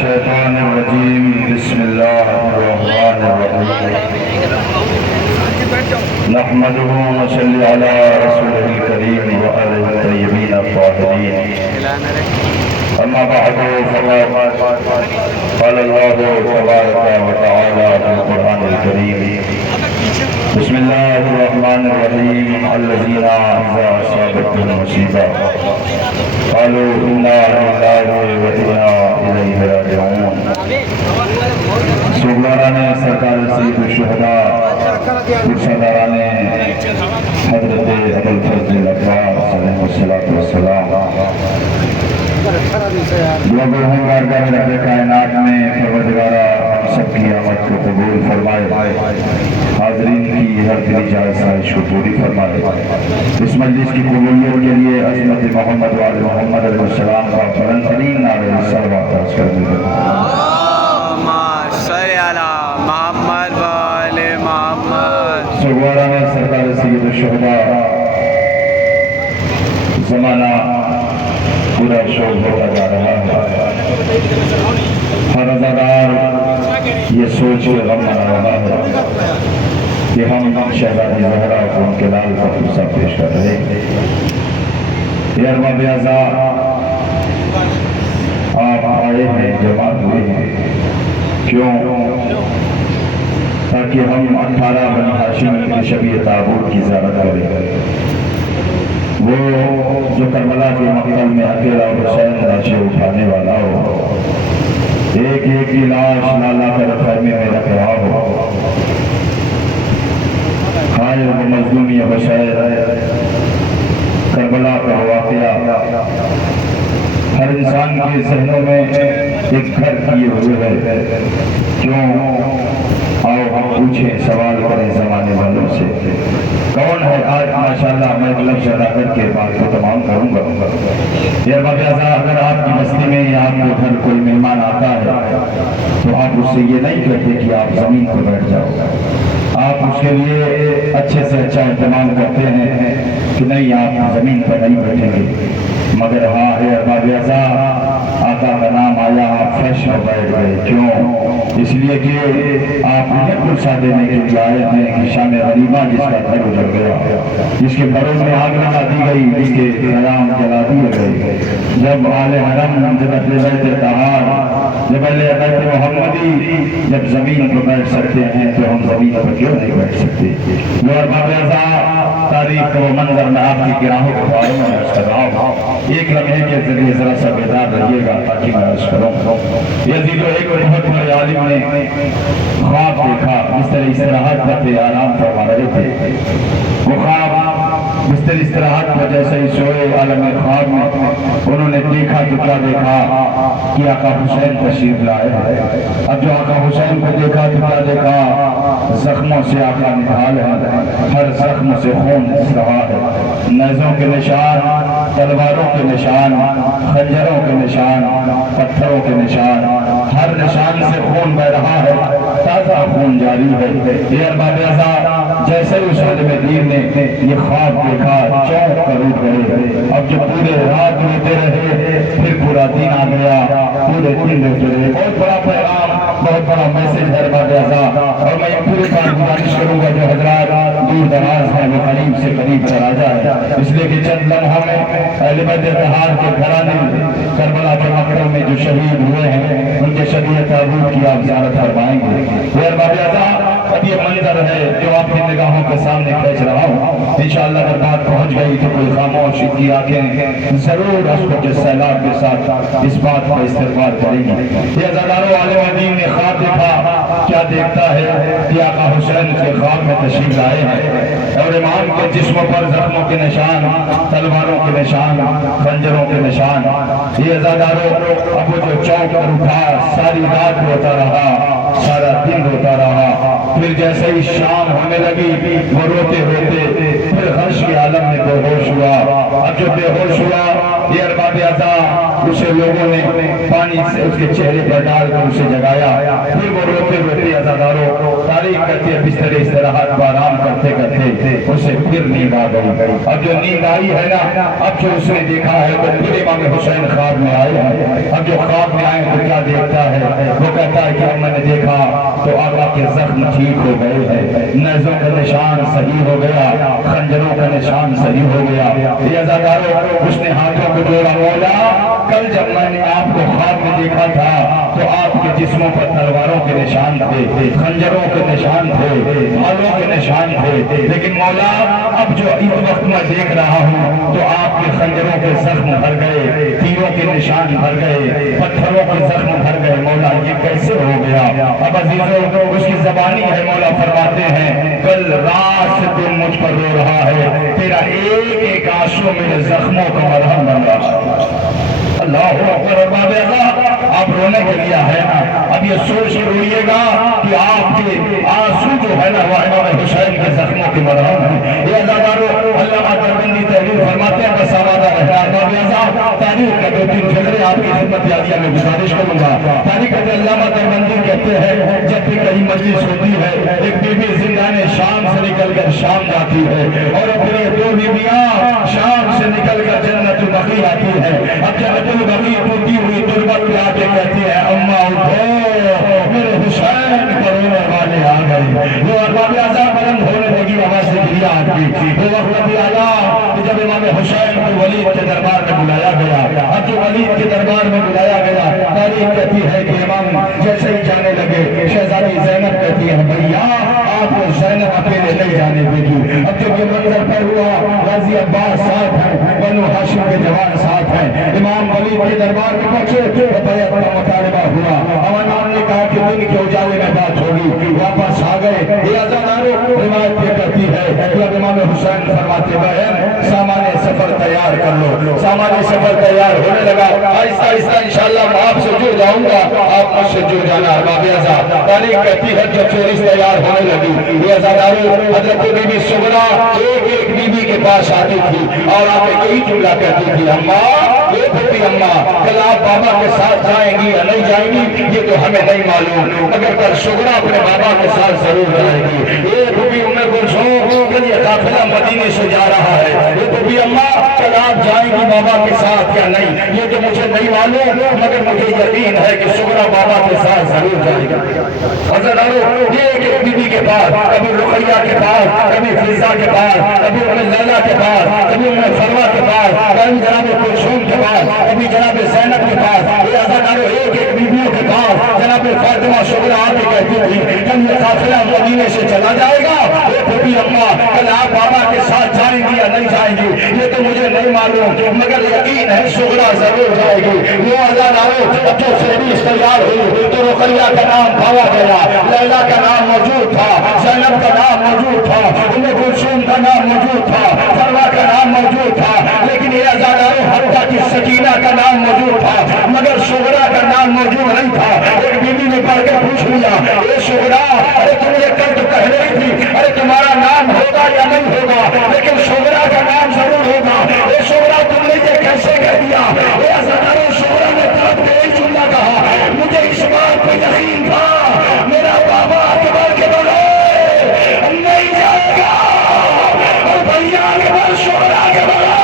الشيطان الرجيم بسم الله الرحمن الرحيم نحمده ونصلي على رسوله الكريم وآله الطيبين الطاهرين أما بعد فقد قال الله تبارك وتعالى في القرآن الكريم بسم الله الرحمن الرحيم الذين إذا أصابتهم مصيبة قالوا إنا لله وإنا إليه راجعون. سرداران سرکار سید الشہداء سرداران حضرت ابوالفضل العباس علیہ السلام جو گوہنگار رب کائنات میں پروردگارہ سب کی آمد کو قبول فرمائے، حاضرین کی ہر دلی جائز خواہش کو پوری فرمائے. اس مجلس کی قبولیت کے لیے عظمت محمد و آل محمد علیہ السلام کا بلند ترین نعرہ صلوات پیش کرتے ہیں. محمد و آل محمد. سرداران سرکار سید الشہداء زمانہ پورا شوق ہوتا جا رہا ہے. ہر عزادار یہ سوچ کے غم منا رہا ہے کہ ہم شہزادی زہرا کو ان کے لال کا خصہ پیش کر رہے ہیں. یہ ارباب اعزاء آپ آئے ہیں، جماعت ہوئے ہیں، کیوں؟ تاکہ ہم 18 بنی ہاشم کی شبیہ تابوت کی زیارت کریں. وہ جو کربلا کے مقتل میں اکیلا حسین لاشیں اٹھانے والا ہو، ایک ایک کی لاش لالا کر خیمے میں رکھ رہا ہو. خائر و مظلومی حسین کربلا کا واقعہ ہر انسان کے ذہنوں میں ایک گھر کیے ہوئے ہے. کیوں؟ آؤ ہم پوچھیں، سوال کریں زمانے والوں سے، کون ہے آج ماشاءاللہ میں ایک لفظ ادا کر کے بات کو تمام کروں گا. یہ بقیازہ اگر آپ کی بستی میں یا آپ کے گھر کوئی مہمان آتا ہے تو آپ اس سے یہ نہیں کہتے کہ آپ زمین پر بیٹھ جاؤ. آپ اس کے لیے اچھے سے اچھا اہتمام کرتے ہیں کہ نہیں آپ زمین پر نہیں بیٹھیں گے. مگر ہاں ہے بقیازہ آقا کا نام آیا، آپ فرش میں بیٹھ گئے. کیوں؟ اس لیے کہ آپ انہیں پرسا دینے کے لیے آئے ہیں کہ شام غریبہ جس کا گھر اجڑ گیا، جس کے گھروں میں آگ لگا دی گئی، جس کے حرام جلا دیے گئے، جب آل حرم جب اہل بیت طہار جب اہل بیت محمدی جب زمین پر بیٹھ سکتے ہیں تو ہم زمین پر کیوں نہیں بیٹھ سکتے؟ جو ارباب اعزاء تاریخ کا وہ منظر میں آپ کی گراہوں کو باروں میں عرض کر رہا ہوں. ایک لمحے کے ذریعے ذرا سا بیدار رہیے گا تاکہ میں عرض کروں. یزید ایک بہت بڑے عالم نے خواب دیکھا، بستر استراحت پر تھے، آرام فرما رہے تھے. وہ خواب بستر استراحت پر جیسے ہی سوئے، عالم خواب میں انہوں نے دیکھا تو کیا دیکھا کہ آقا حسین تشریف لائے. اب جو آقا حسین کو دیکھا تو کیا دیکھا؟ زخموں سے آقا نڈھال ہے، ہر زخم سے خون رہا ہے، نیزوں کے نشان، تلواروں کے نشان، خنجروں کے نشان، پتھروں کے نشان، ہر نشان سے خون بہ رہا ہے، تازہ خون جاری ہے. یہ ارباب اعزاء جیسے اس عالم دین نے یہ خواب دیکھا چونک کر اٹھ گئے. اب جو پورے رات روتے رہے پھر پورا دن آ گیا، پورے دن روتے رہے. بہت بڑا پیغام، بہت بڑا میسج ہے ارباب اعزاء. اور میں یہ پوری بات گزارش کروں گا جو حضرات دور دراز ہیں وہ قریب سے قریب چلا جائے، اس لیے کہ چند لمحوں میں اہل بیت طہار کے گھرانے کربلا کے مقتل میں جو شہید ہوئے ہیں ان کے شبیہ تابوت کی آپ زیارت فرمائیں گے. وہ ارباب اعزاء اب یہ منظر ہے جو آپ کی نگاہوں کے سامنے کھینچ رہا ہوں. انشاءاللہ اگر بات پہنچ گئی تو کوئی خاموش کی آنکھیں ضرور اس کو کے سیلاب کے ساتھ اس بات کا استقبال کریں گی. یہ عزاداروں عالم دین نے خواب دیکھا، کیا دیکھتا ہے کہ آقا حسین کے خواب میں تشریف لائے ہیں اور امام کے جسموں پر زخموں کے نشان، تلواروں کے نشان، خنجروں کے نشان. یہ عزاداروں اب وہ جو چونک کر اٹھا، ساری رات روتا رہا، سارا دن روتا رہا. پھر جیسے ہی شام ہونے لگی وہ روتے روتے پھر غش کے عالم میں بے ہوش ہوا. اب جو بے ہوش ہوا یہ ارباب اعضا اسے لوگوں نے پانی سے اس کے چہرے پر ڈال کر اسے جگایا، پھر وہ روتے روتے عزاداروں تاریخ کرتے بستر استراحت پر آرام کرتے کرتے اسے پھر نیند آ گئی۔ اب جو نیند آئی ہے نا، اب جو اس نے دیکھا ہے تو پھر امام حسین خواب میں آئے ہیں۔ اب جو خواب میں آئے تو کیا دیکھتا ہے؟ وہ کہتا ہے کہ میں نے دیکھا تو آقا کے زخم ٹھیک ہو گئے ہیں، نیزوں کا نشان صحیح ہو گیا، خنجروں کا نشان صحیح ہو گیا۔ یہ عزاداروں اس نے ہاتھوں کو جوڑا، مولا کل جب میں نے آپ کو خواب میں دیکھا تھا تو آپ کے جسموں پر تلواروں کے نشان تھے، خنجروں کے نشان تھے، بھالوں کے نشان تھے، لیکن مولا اب جو اس وقت میں دیکھ رہا ہوں تو آپ کے خنجروں کے زخم بھر گئے، تیروں کے نشان بھر گئے، پتھروں کے زخم بھر گئے، مولا یہ کیسے ہو گیا؟ اب عزیزوں اس کی زبانی ہے، مولا فرماتے ہیں کل رات سے تم مجھ پر رو رہا ہے، تیرا ایک ایک آنسو میرے زخموں کا مرہم بن رہا ہے۔ اللہ اکبر۔ ارباب اعضا آپ رونے کے لیے ہے نا، اب یہ سوچ روئیے گا کہ آپ کے آنسو جو ہے نا وہ امام حسین کے زخموں کے مرہم ہیں۔ یہ عزاداروں علامہ دیوبندی تحریر فرماتے ہیں بس آبادہ رہنا۔ ارباب اعضا تاریخ کا دو تین فقرے آپ کی خدمت عالیہ میں گزارش کروں گا۔ تاریخ کے علامہ دیوبندی کہتے ہیں جب بھی کہیں مجلس ہوتی ہے ایک بی بی زندان شام سے نکل کر شام جاتی ہے اور اپنی دو بیویاں شام سے نکل کر جنت البقیع آتی ہے۔ اب جنت البقیع ٹوٹی ہوئی تربت پہ آ کے کہتی ہے اماں اٹھو میرے حسین پر رونے والے آ گئے۔ وہ ارباب اعضا بلند ہونے لگی، آواز سے گریا آتی۔ وہ وقت بھی آیا کہ جب امام حسین کو ولید کے دربار میں بلایا گیا۔ اب جو ولید کے دربار میں بلایا گیا، تاریخ کہتی ہے کہ امام جیسے ہی جانے لگے شہزادی زینب کہتی ہے بھیا آپ کو زینب اکیلے نہیں جانے دے گی۔ اب جب یہ منظر پر ہوا غازی عباس ساتھ ہیں، بنو ہاشم کے جوان ساتھ ہیں، امام ولید کے دربار میں پہنچے تو بیعت کا مطالبہ ہوا۔ امام نے کہا کہ دن کے اجالے میں بات ہوگی، واپس آ گئے۔ یہ عزاداروں روایت یہ کہتی ہے کہ اب امام حسین فرماتے بہن سامان سفر تیار کر لو۔ سامان سفر تیار ہونے لگا، آہستہ آہستہ انشاءاللہ میں آپ سے جڑ جاؤں گا، آپ مجھ سے جڑ جانا۔ ارباب اعضا تاریخ کہتی ہے جب فہرست تیار ہونے لگی، یہ عزاداروں حضرت بی بی سغرا ایک ایک بی بی کے پاس آتی تھی اور آپ یہی جملہ کہتی تھی اماں یہ پھوپھی اماں کل آپ بابا کے ساتھ جائیں گی یا نہیں جائیں گی یہ تو ہمیں نہیں معلوم، مگر کل سغرا اپنے بابا کے ساتھ ضرور جائے گی۔ یہ پھوپھی ام کلثوم کل یہ قافلہ مدینے سے جا رہا ہے، یہ پھوپھی اماں کل آپ جائیں گی بابا کے ساتھ یا نہیں یہ تو مجھے نہیں معلوم، مگر مجھے یقین ہے کہ سغرا بابا کے ساتھ ضرور جائے گا۔ حضرت یہ ایک ایک بی بی کے پاس، کبھی رقیہ کے پاس، کبھی فضا کے پاس، کبھی ام لیلہ کے پاس، کبھی ام فروا کے پاس، کبھی جناب کلثوم کے پاس، کبھی جناب زینب کے پاس، یہ عزاداروں ایک ایک بیویوں کے پاس جناب فاطمہ سغرا آ کے کہتی تھی جب یہ قافلہ مدینے سے چلا جائے گا یہ پھوپھی اماں کل آپ بابا کے ساتھ جائیں گی یا نہیں جائیں گی یہ تو مجھے نہیں معلوم، مگر یقین ہے سغرا ضرور جائے گی۔ وہ عزاداروں اب جو فہرست تیار ہوئی تو رقیہ کا نام پایا گیا، لیلا کا نام موجود تھا، زینب کا نام موجود تھا، ام کلثوم کا نام موجود تھا، فروا کا نام موجود تھا، لیکن یہ عزاداروں حتیٰ کہ سکینہ کا نام موجود تھا مگر سغرا کا نام موجود نہیں تھا۔ ایک بی بی نے پڑھ کے پوچھ لیا اے سغرا ارے تم یہ کل تو کہہ رہی تھی ارے تمہارا نام ہوگا یا نہیں ہوگا لیکن سغرا کا نام ضرور ہوگا، اے سغرا تم نے یہ کیسے کہہ دیا؟ اے عزاداروں سغرا نے طرف کے ایک جملہ کہا مجھے اس بات پہ یقین تھا میرا بابا اکبر کے بغیر نہیں جائے گا اور بھیا اکبر سغرا کے بغیر۔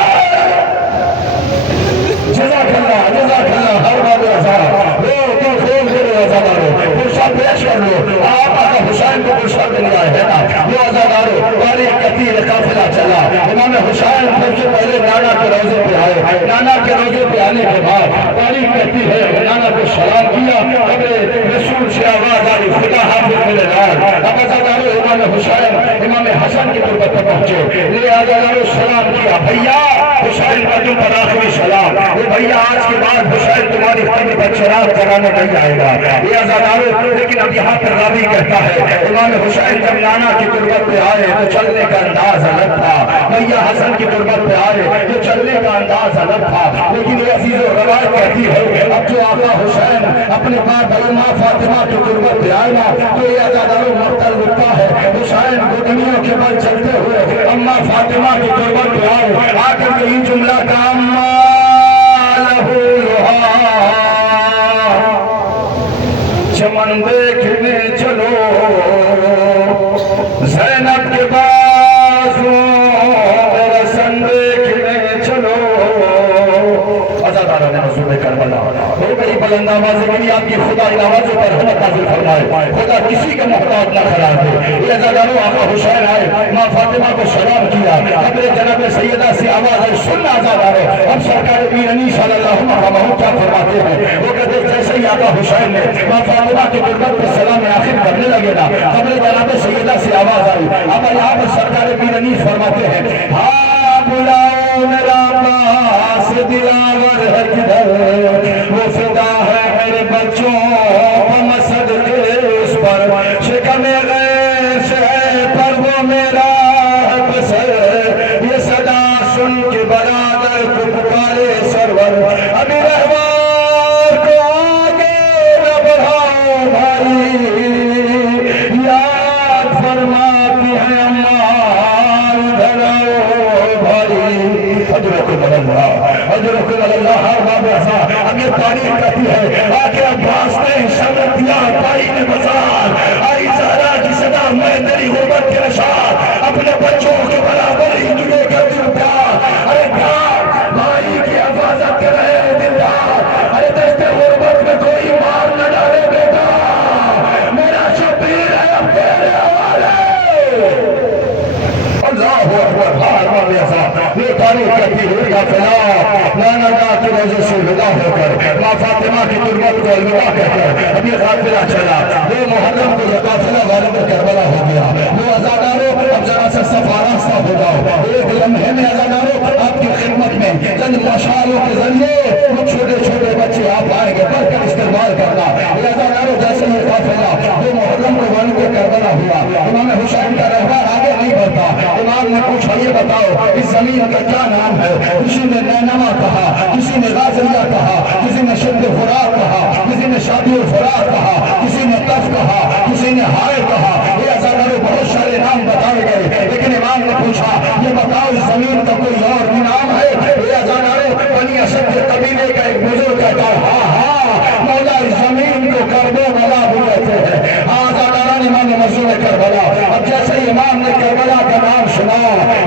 جزاک اللہ ہر باب اعضا وہ تو خوب میرے عزاداروں پرسہ پیش کر لو، آپ آقا حسین کو پرسہ دے لیا ہے نا۔ وہ عزاداروں تاریخ کہتی ہے قافلہ چلا، امام حسین سب سے پہلے نانا کے روزے پہ آئے، نانا کے روزے پہ آنے کے بعد تاریخ کہتی ہے نانا کو سلام کیا، اپنے رسول سے آواز آئی خدا حافظ میرے لال۔ اب عزاداروں امام حسین امام حسن کی تربت پر پہنچے، لے عزاداروں سلام کیا بھیا حسین کا تم پر آخری سلام، وہ بھیا آج کے بعد حسین تمہاری قبر پر چراغ جلانے نہیں آئے گا۔ یہ عزاداروں لیکن اب یہاں پر راوی کہتا ہے امام حسین جب نانا کی تربت پہ آئے تو چلنے کا انداز الگ تھا، بھیا حسن کی تربت پہ آئے تو چلنے کا انداز الگ تھا، لیکن یہ عزیز و روایت کہتی ہے اب جو آقا حسین اپنے باپ ماں فاطمہ کی تربت پہ آئے نا تو یہ عزاداروں مختل لکھتا ہے حسین گھٹنیوں کے بل چلتے ہوئے اماں فاطمہ کی تربت پہ آئے، آ کر یہی جملہ کا اماں بلند آواز کری آپ کی خدا ان آوازوں پر رحمت نازل فرمائے، خدا کسی کا محتاج نہ قرار دے۔ یہ عزاداروں آقا حسین آئے، ماں فاطمہ کو سلام کیا، قبر جناب سیدہ سے آواز آئی، سننا عزاداروں اب سرکار پیر انیس صلی اللہ علیہ وسلم کیا فرماتے ہیں؟ وہ کہتے ہیں جیسے ہی آقا حسین نے ماں فاطمہ کی تربت پر سلام آخر کرنے لگے نا، قبر جناب سیدہ سے آواز آئی۔ اب یہاں پر سرکار پیر انیس فرماتے ہیں، ہاں بلاؤ میرا پاس دلاور ہے کدھر، وہ فدا ہے میرے بچوں کو مسجد اس پر، شکم غیر سے پر وہ میرا بس یہ صدا سن کے برادر کو پکارے سرور، ابھی رہوار کو آگے نہ بڑھاؤ بھائی، یاد فرماتی ہے امار دھراؤ بھائی، حضرکم اللہ حضرکم اللہ ہر باب ایسا اب یہ تاریخ کہتی ہے آکے عباس نے شرط دیا بھائی نے بزار آئی زہرا کی صدا میں تیری غربت کے نشار اپنے بچوں کے برابر ہی تجھے کر دوں پیار، ارے پیار بھائی کی حفاظت کرے دلدار، ارے دستے غربت میں کوئی مار نہ ڈالے بیٹا، میرا شبیر ہے اب تیرے حوالے۔ اللہ اکبر ہر باب ایسا یہ تاریخ کہتی ہے کافلہ نانا کا کی روزے سے ودا ہو کر ماں فاطمہ کی تربت کو الوداع کہہ کر اب یہ قافلہ چلا، وہ محرم کو یہ قافلہ غالب کربلا ہو گیا، وہ عزاداروں اب ذرا سا صفا راستہ ہو جاؤ، ایک لمحے میں عزاداروں آپ کی خدمت میں چند مشعلوں کے ذریعے وہ چھوٹے چھوٹے بچے آپ آئیں گے بڑھ کر استقبال کرنا، یہ عزاداروں جیسے یہ قافلہ وہ محرم کو غالب کربلا ہوا، امام حسین کا رہبر آگے نہیں بڑھتا، امام نے پوچھا یہ بتاؤ اس زمین کا کیا نام ہے؟ کسی نے نینما کہا، کسی نے غازیہ کہا، کسی نے شد فرات کہا، کسی نے شادی الفرات کہا، کسی نے تف کہا، کسی نے ہائے کہا، یہ عزاداروں بہت سارے نام بتائے گئے، لیکن امام نے پوچھا یہ بتاؤ اس زمین کا کوئی اور بھی نام ہے؟ یہ عزاداروں بنی اسد کے قبیلے کا ایک بزرگ کہتا ہے ہاں مولا اس زمین کو کربو بلا بھی کہتے ہیں، ہاں عزاداروں نے امام مسجد کربلا، اب جیسے ہی امام نے کربلا کا نام سنا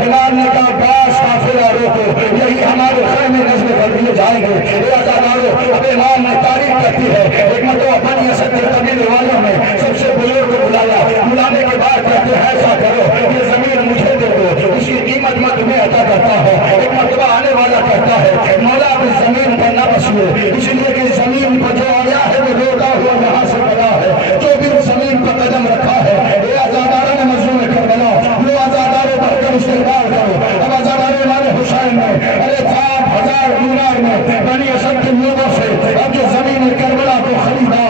امام نے کہا باس قافلہ روکو، یہی ہمارے خیمے نظم کر دیے جائیں گے، یہ عزاداروں اب امام نے تاریخ کہتی ہے ایک مرتبہ بنی اسد کے قبیلے والوں نے سب سے بزرگ کو بلایا، بلانے کے بعد کہتے ہیں ایسا کرو یہ زمین مجھے دے دو، اس کی قیمت میں تمہیں عطا کرتا ہوں، ایک مرتبہ آنے والا کہتا ہے مولا اب اس زمین پر نہ بسیے، اس لیے کہ اس زمین پر جو آیا ہے وہ روتا ہوا یہاں سے بنا ہے، جو بھی اس زمین پر قدم رکھا ہے یہ عزاداروں نے مظلوم کربلا وہ عزاداروں بڑھ کر استقبال کرو، اب عزاداروں امام حسین نے ارے 7,000 دینار میں بنی اسد کے لوگوں سے اب جو زمین کربلا کو خریدا،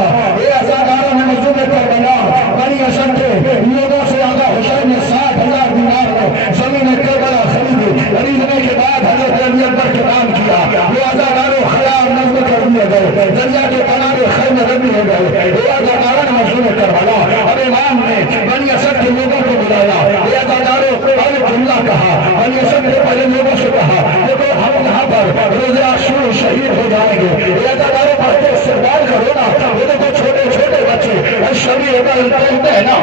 یہ عزاداروں نے مظلوم کربلا بنی اسد کے لوگوں سے آقا حسین نے 7,000 دینار میں زمین کربلا خریدی، خریدنے کے بعد حضرت علی اکبر کے نام کیا، وہ عزاداروں خیام نظم کر دیے گئے، دریا کے کنارے خیمے رکھ دیے گئے، یہ عزاداروں نے مظلوم کربلا اب امام نے بنی اسد کے لوگوں کو بلایا، یہ عزاداروں پہلے جملہ کہا، بنی اسد نے پہلے لوگوں سے کہا دیکھو ہم یہاں پر روزے عاشور شہید ہو جائیں گے، یہ عزاداروں پڑھ کے استقبال کرو نا، وہ دیکھو چھوٹے چھوٹے بچے شبی عبال کہتے ہیں نا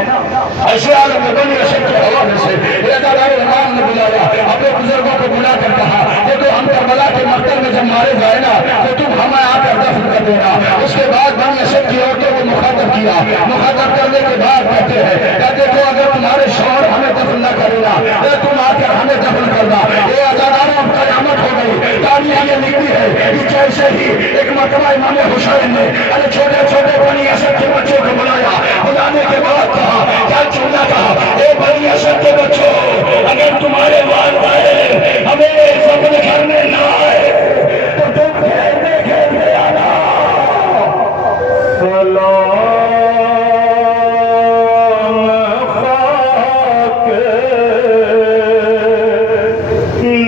ایسے عالم بنی اسد کے حوالے سے یہ عزاداروں امام نے بلایا، اپنے بزرگوں کو بلا کر کہا دیکھو ہم کربلا کے مقتل میں جب مارے جائے نا تو تم ہمیں آ کر دفن کر دینا، اس کے بعد بنی اسد کی عورتوں کو مخاطب کیا، مخاطب کرنے کے بعد کہتے ہیں کہ دیکھو اگر تمہارے شوہر ہمیں دفن نہ کرے گا تم آ کر ہمیں دفن کرنا، یہ عزاداروں اب قیامت ہو گئی، تاریخ یہ لکھتی ہے کہ جیسے ہی ایک مرتبہ امام حسین نے ارے چھوٹے چھوٹے بنی اسد کے بچوں کو بلایا، بلانے کے بعد کہا کیا چوننا کہا اے بنی اسد کے بچوں اگر تمہارے والدین ہمیں دفن کرنے نہ آئے تو تم کھیلتے کھیلتے آنا، سلام خاک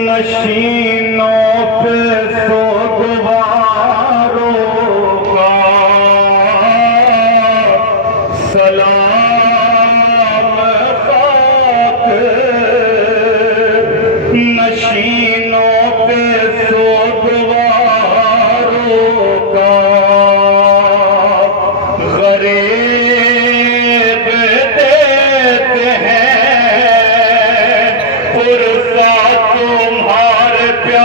نشینوں پہ سوگواروں کا، سلام خاک نشینوں پہ سوگواروں کا، غریب دیتے ہیں پرسا تمہارے پیار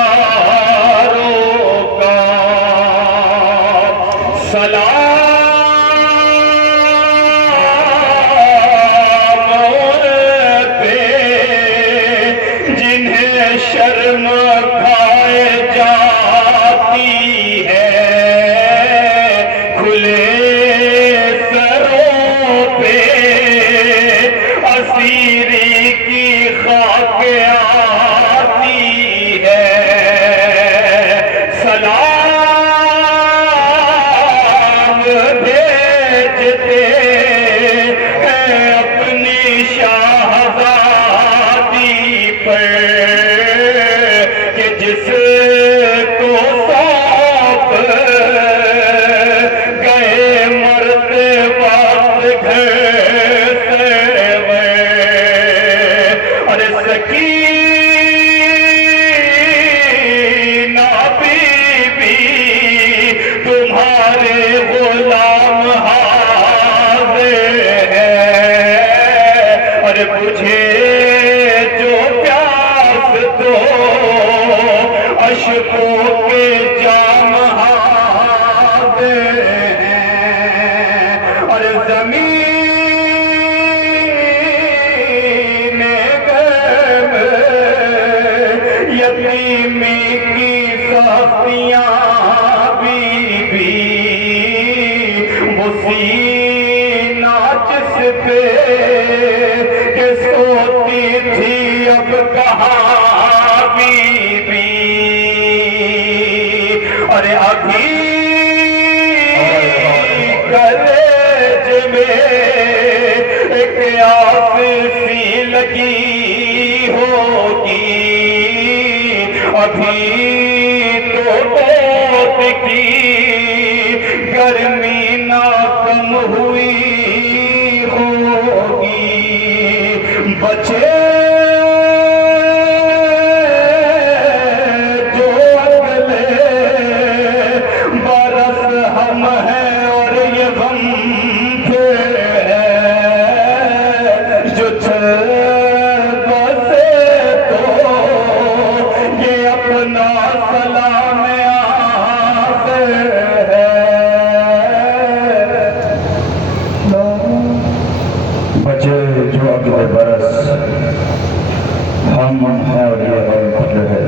شرم کھائے جاتی ہے کھلے سروں پہ اسیری کی خاک آتی ہے سلام بھیجتے ہیں اپنی شہزادی پر کہ جس کو سونپ گئے مرتے وقت گھر سے وہ ارے سکینہ بی بی تمہارے غلام حاضر ہے ارے مجھے جو پیاس دو اشکوں کے جام حاضر ہیں اور زمین گرم یتیمی کی سختیاں بی بی وہ سینہ جس پہ کہ سوتی تھی اب کہاں بی بی ارے ابھی کلیج میں ایک آس سی لگی ہوگی ابھی تو موت کی گرمی نہ کم ہوئی ہوگی بچے جو اگلے برس ہم ہیں اور یہ غم پہ ہے جو چل بسے تو یہ اپنا سلام آخر ہے بچے جو اگلے برس ہم ہیں اور یہ غم پہ ہے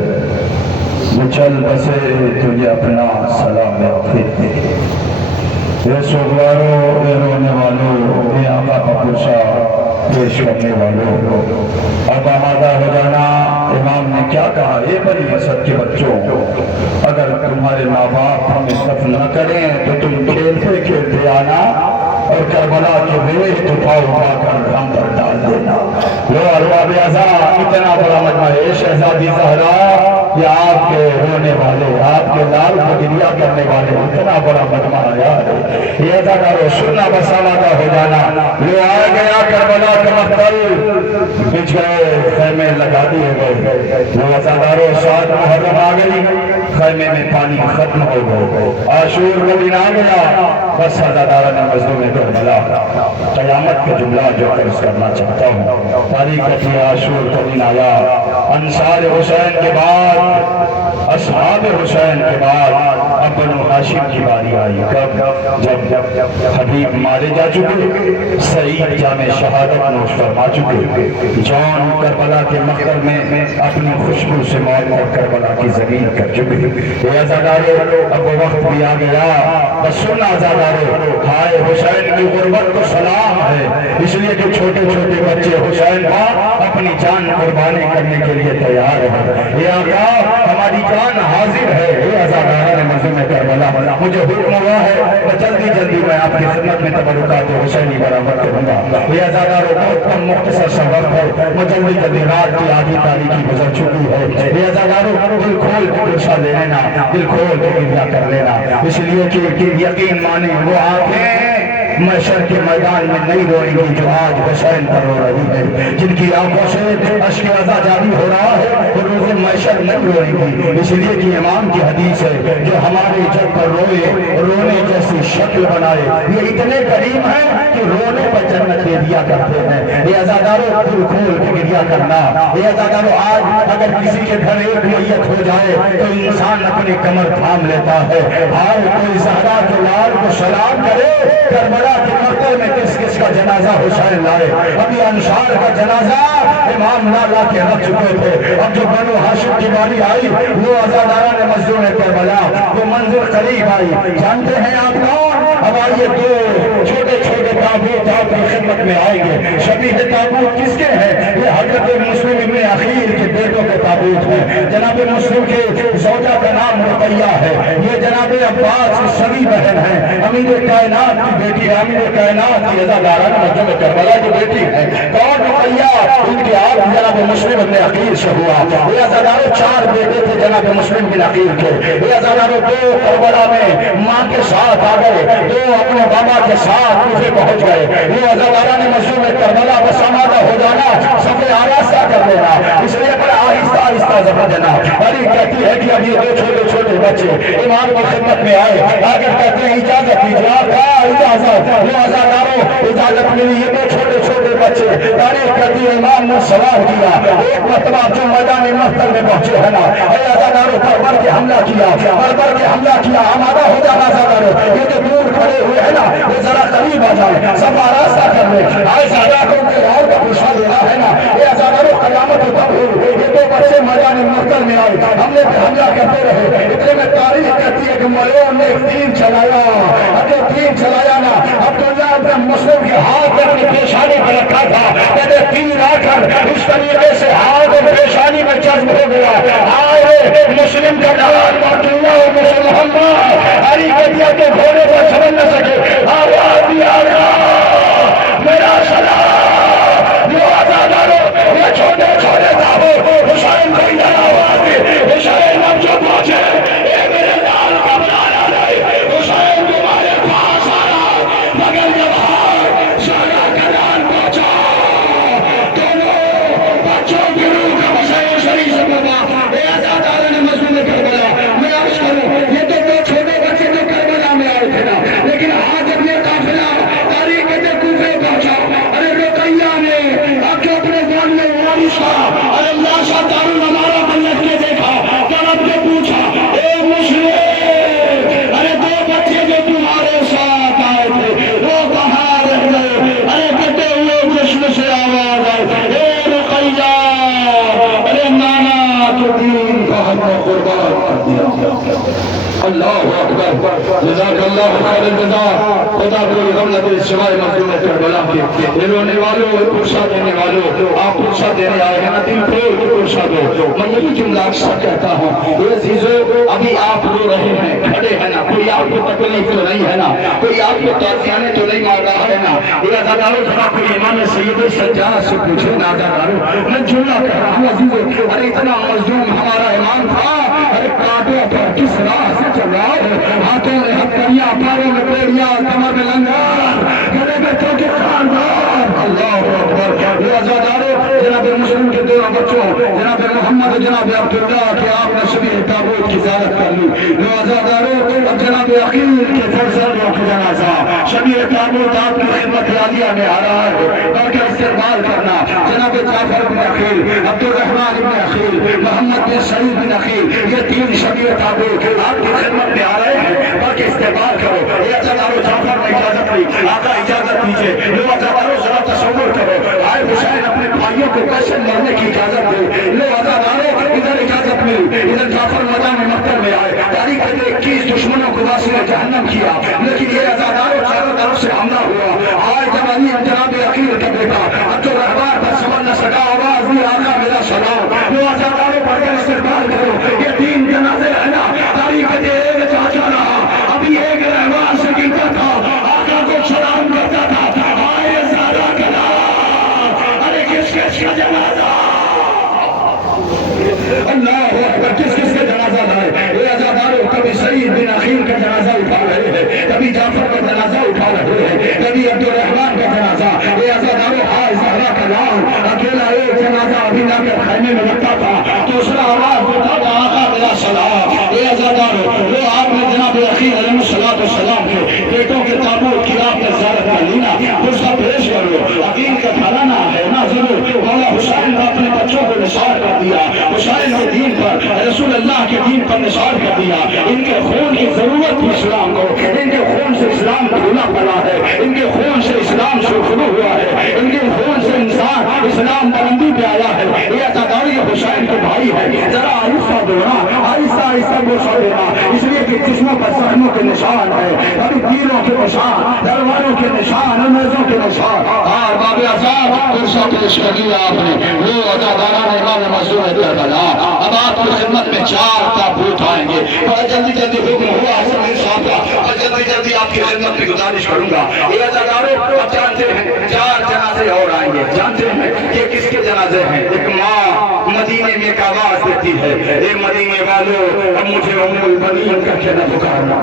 وہ چل بسے تو یہ اپنا سلام آخر ہے یہ سوگواروں اے رونے والوں اے آقا کا پوچھا پیش کرنے والوں اب آمادہ ہو جانا امام نے کیا کہا یہ بڑی حسد کے بچوں اگر تمہارے ماں باپ ہمیں صف نہ کریں تو تم کھیلتے کھیلتے آنا اور کربلا کے ریت اٹھا اٹھا کر ہم پر ڈال دینا لو ارباب اعضاء اتنا بڑا مجمع ہے شہزادی زہرا یہ آپ کے رونے والے آپ کے لال کو گریہ کرنے والے اتنا بڑا مجمع آیا ہے یہ اداکاروں سننا بس آمادہ ہو جانا لو آ گیا کربلا کا مقتل بچ گئے خیمے لگا دیے گئے لو اداکاروں ساتھ محرم آ گئی خیمے میں پانی ختم ہو گئے عاشور کا دن آ گیا بس اداکارہ نے مظلوم کربلا قیامت کا جملہ جو عرض کرنا چاہتا ہوں تاریخ کی عاشور کا دن آیا انصار حسین کے بعد اصحاب حسین کے بعد اب بنو ہاشم کی باری آئی کب جب حبیب مارے جا چکے سعید جامِ شہادت نوش فرما چکے جان کربلا کے مقبر میں اپنی خوشبو سے موت اور کربلا کی زمین کر چکے اے عزادارو اب وہ وقت بھی آ گیا بس سننا عزادارو ہائے حسین کی غربت کو سلام ہے اس لیے کہ چھوٹے چھوٹے بچے حسین کا اپنی جان قربانی کرنے کے لیے تیار ہے یہ آقا ہماری جان حاضر ہے یہ عزادارہ نے مظلوم کربلا مجھے حکم ہوا ہے جلدی جلدی میں آپ کی خدمت میں تبرکات حسینی برآمد کروں گا یہ عزادارو بہت کم مختصر سا وقت ہے میں جلدی جلدی رات کی آدھی تاریخی گزر چکی ہے یہ عزادارو دل کھول کے گلشہ لے لینا دل کھول کے گریہ کر لینا اس لیے کہ یقین مانے وہ آنکھیں محشر کے میدان میں نہیں روئیں گی جو آج حسین پر رو رہی ہے جن کی آنکھوں سے اشک عزا جاری ہو رہا ہے وہ روز محشر نہیں روئیں گی اس لیے کہ امام کی حدیث ہے جو ہمارے جب پر روئے رونے جیسی شکل بنائے یہ اتنے کریم ہیں کہ رونے پر جنت دے دیا کرتے ہیں یہ عزادارو دل کھول کے گریہ کرنا یہ عزادارو آج اگر کسی کے گھر ایک میت ہو جائے تو انسان اپنی کمر تھام لیتا ہے آج کوئی زہرا کے لال کو سلام کرے کربلا حیات مکہ میں کس کس کا جنازہ حسین لائے. ابھی انصار کا جنازہ امام لا کے رکھ چکے تھے. اب جو بنو ہاشم کی باری آئی وہ عزاداران مظلوم کربلا وہ منظر قریب آئی. جانتے ہیں آپ کون؟ اب آئیے دو چھوٹے چھوٹے تابوت آپ کی خدمت میں آئیں گے. شبیہ تابوت کس کے ہیں؟ یہ حضرت مسلم ابن عقیل کے بیٹوں کے تابوت ہیں. جناب مسلم کے زوجہ کا نام رقیہ ہے. یہ جناب عباس کی سبھی بہن ہیں. امیر کائنات کی بیٹی ہے. امیر کائنات کی عزاداران مظلوم کربلا کی بیٹی ہے. کون رقیہ؟ ان کے آپ جناب مسلم ابن عقیل سے ہوا. یہ عزاداروں 4 بیٹے تھے جناب مسلم بن عقیل کے. یہ عزاداروں 2 کربلا میں ماں کے ساتھ آ گئے, 2 اپنے بابا کے ساتھ کوفے پہنچ گئے. یہ عزاداران مظلوم کربلا بس آمادہ ہو جانا, سفر آراستہ کر دینا, اس لیے بڑا آہستہ آہستہ زبر دینا. علی کہتی ہے کہ اب یہ 2 چھوٹے چھوٹے بچے امام کی خدمت میں آئے. آگے کہتے ہیں اجازت دیجیے. آقا اجازت. یہ عزاداروں اجازت ملی. یہ 2 چھوٹے چھوٹے بچے تاریخ کہتی ہے امام نے سوال کیا. ایک مرتبہ جو میدان مقتل میں پہنچے ہے نا, اے عزاداروں پر بڑھ کے حملہ کیا, بڑھ کے حملہ کیا. آمادہ ہو جانا عزاداروں. یہ جو دور کھڑے ہوئے ہیں نا یہ ذرا قریب آ جائے, سب آراستہ کر لیں. آئے عزاداروں کے اور کا پوچھا دینا ہے نا. یہ عزاداروں قیامت تب ہوئی. یہ 2 بچے میدان مقتل میں آئے, حملے پہ حملہ کرتے رہے. اتنے میں تاریخ کہتی ہے کہ ملعون نے تیر چلایا. اب جو تیر چلایا نا, عبداللہ ابن مسلم کے ہاتھ اپنے پیشانی پہ رکھا تھا. کہتے تیر آ کر اس طریقے سے ہاتھ اور پیشانی میں جذب ہو گیا. آئے مسلم کا جوان عبداللہ ابن محمد علی کے دیا کے گھوڑے پر چڑھ نہ سکے. آواز دیا گیا میرا سلام. جو عزاداروں یہ چھوٹے چھوٹے تابوت حسین کو ادھر آواز دی. حسین اب جو پہنچے اے میرے لال کا بلایا نہیں. حسین تمہارے پاس آیا مگر جب سارا کلام پہنچا دونوں بچوں کی روح کا مسئلہ شریف سے بابا. اے عزاداران مظلوم کربلا, میں عرض کروں یہ تو 2 چھوٹے بچے جو کربلا میں آئے تھے نا, لیکن آج اپنے قافلہ تاریخ کے کوفے پہنچا. ارے رقیہ نے اب جو اپنے جان میں وارث تھا, ارے لاشا دارو ہمارا بلد کے دیکھا, طرف کے پوچھا اے مسلم, ارے 2 بچے جو تمہارے ساتھ آئے تھے وہ کہاں رہ گئے؟ ارے کہتے ہوئے جشن سے آواز آئے اے رقیہ, ارے نانا تو دین کا ہم نے قربان کر دیا. اللہ اکبر. جزاک اللہ خیر الجزا. خدا کوئی غم نہ دے سوائے مظلوم کربلا کے. رونے والوں پرسہ دینے والوں, آپ پرسہ دینے آئے ہیں نا, دل کھول کے پرسہ دو. میں یہی جملہ اکثر کہتا ہوں, یہ عزیزو ابھی آپ رو رہے ہیں, کھڑے ہیں نا, کوئی آپ کو تکلیف تو نہیں ہے نا, کوئی آپ کو تعزیانے تو نہیں مار رہا ہے نا. یہ عزاداروں ذرا کوئی امام سید سجاد سے پوچھے نا عزاداروں, میں جملہ کہہ رہا ہوں عزیزو. ارے اتنا مظلوم ہمارا امام تھا, ارے کانٹوں پر کس راہ سے چل رہا ہے, ہاتھوں میں ہتھکڑیاں, پیروں میں بیڑیاں, کمر میں لنگر, گلے میں چوکے خاندار. اللہ اکبر. یہ عزاداروں جناب مسلم کے 2 بچوں جناب محمد جناب عبداللہ کے آپ نے سبھی تابوت کی زیارت کر لی. یہ عزاداروں اب جناب عقیل کے فرزندوں کا جنازہ سبھی تابوت آپ کی خدمت عالیہ میں آ رہا ہے. بلکہ استقبال کرنا جناب جعفر بن عقیل, عبدالرحمن بن عقیل, محمد بن سعید بن عقیل, یہ 3 شبیہ تابوت آپ کی خدمت میں آ رہے ہیں. بلکہ استقبال کرو. یہ عزاداروں جعفر نے اجازت لی. آقا اجازت دیجیے. یہ عزاداروں ذرا تصور کرو, آئے حسین اپنے بھائیوں کو کیسے مرنے کی اجازت دے. لو عزاداروں ادھر اجازت ملی, ادھر جعفر میدان مقتل میں آئے. تاریخ کے 21 دشمنوں کو واسطے جہنم کیا, لیکن یہ عزاداروں چاروں طرف سے حملہ ہوا. آج جب علی جناب عقیل کا بیٹا عبدالرحمن پر سمجھ نہ سکا, آواز دی آقا میرا سلام. وہ عزاداروں پڑھ کر استقبال کرو. یہ 3 جنازے ہیں نا, تاریخ کے ایک چاچا رہا, ابھی ایک رہوان سے گرتا تھا, آقا کو سلام کرتا تھا. آئے زیادہ کلام, ارے کس کس کا جنازہ, اللہ اکبر, کس کس کا جنازہ لائے. یہ عزاداروں کبھی سعید بن عقیل کا جنازہ اٹھا رہے ہیں, کے دین پر نثار کر دیا. ان کے خون کی ضرورت تھی اسلام کو, ان کے خون سے اسلام کھلا پڑا ہے, ان کے خون سے اسلام شروع ہوا ہے, ان کے خون سے انسان اسلام بلندی پہ آیا ہے. یہ عزاداری حسین کے بھائی ہے. ذرا آہستہ دینا, آہستہ آہستہ گوشہ دینا, اس لیے کہ جسموں پر زخموں کے نشان ہے, ابھی تیروں کے نشان, تلواروں کے نشان, نیزوں کے نشان. اور باب اعظم گوشہ پیش کر دیا آپ نے, وہ عزاداران امام مظلوم کربلا. اب آپ کی خدمت میں 4 تابوت آئیں گے. بڑا جلدی جلدی حکم ہوا حسن صاحب کا, اور جلدی جلدی آپ کی خدمت میں گزارش کروں گا. یہ عزاداروں اب جانتے ہیں 4 جنازے اور آئیں گے. جانتے ہیں یہ کس کے جنازے ہیں؟ ایک ماں مدینے میں ایک آواز دیتی ہے, اے مدینے والوں اب مجھے ام البنین کہہ کے نہ پکارنا.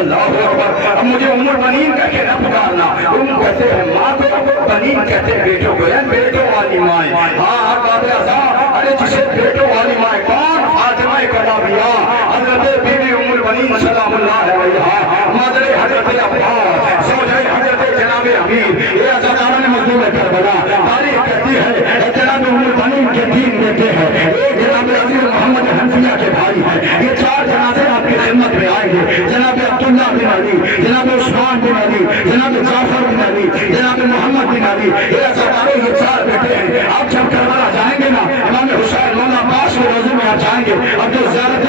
اللہ اکبر, اب مجھے ام البنین کہہ کے نہ پکارنا. ام کہتے ہیں ماں کو, بنین کہتے ہیں بیٹوں کو, یعنی بیٹوں والی مائیں. ہاں باب اعظم, ارے جسے بیٹوں والی مائیں کون؟ فاطمہ کلابیہ, حضرت بی بی ام البنین سلام اللہ علیہا, مادر حضرت عباس, زوجہ حضرت جناب امیر. یہ عزاداران مظلوم کربلا. تاریخ کہتی ہے جناب ام البنین کے 3 بیٹے ہیں, ایک جناب عزیز محمد حنفیہ کے بھائی ہیں. یہ 4 جنازے آپ کی خدمت میں آئیں گے. جناب عبداللہ بن علی, جناب عثمان بن علی, جناب جعفر بن علی, جناب محمد بن علی. یہ عزاداروں یہ 4 بیٹے ہیں. آپ جب کربلا جائیں گے نا, امام حسین مولا عباس کے روضے میں آپ جائیں گے, اب جو زیارت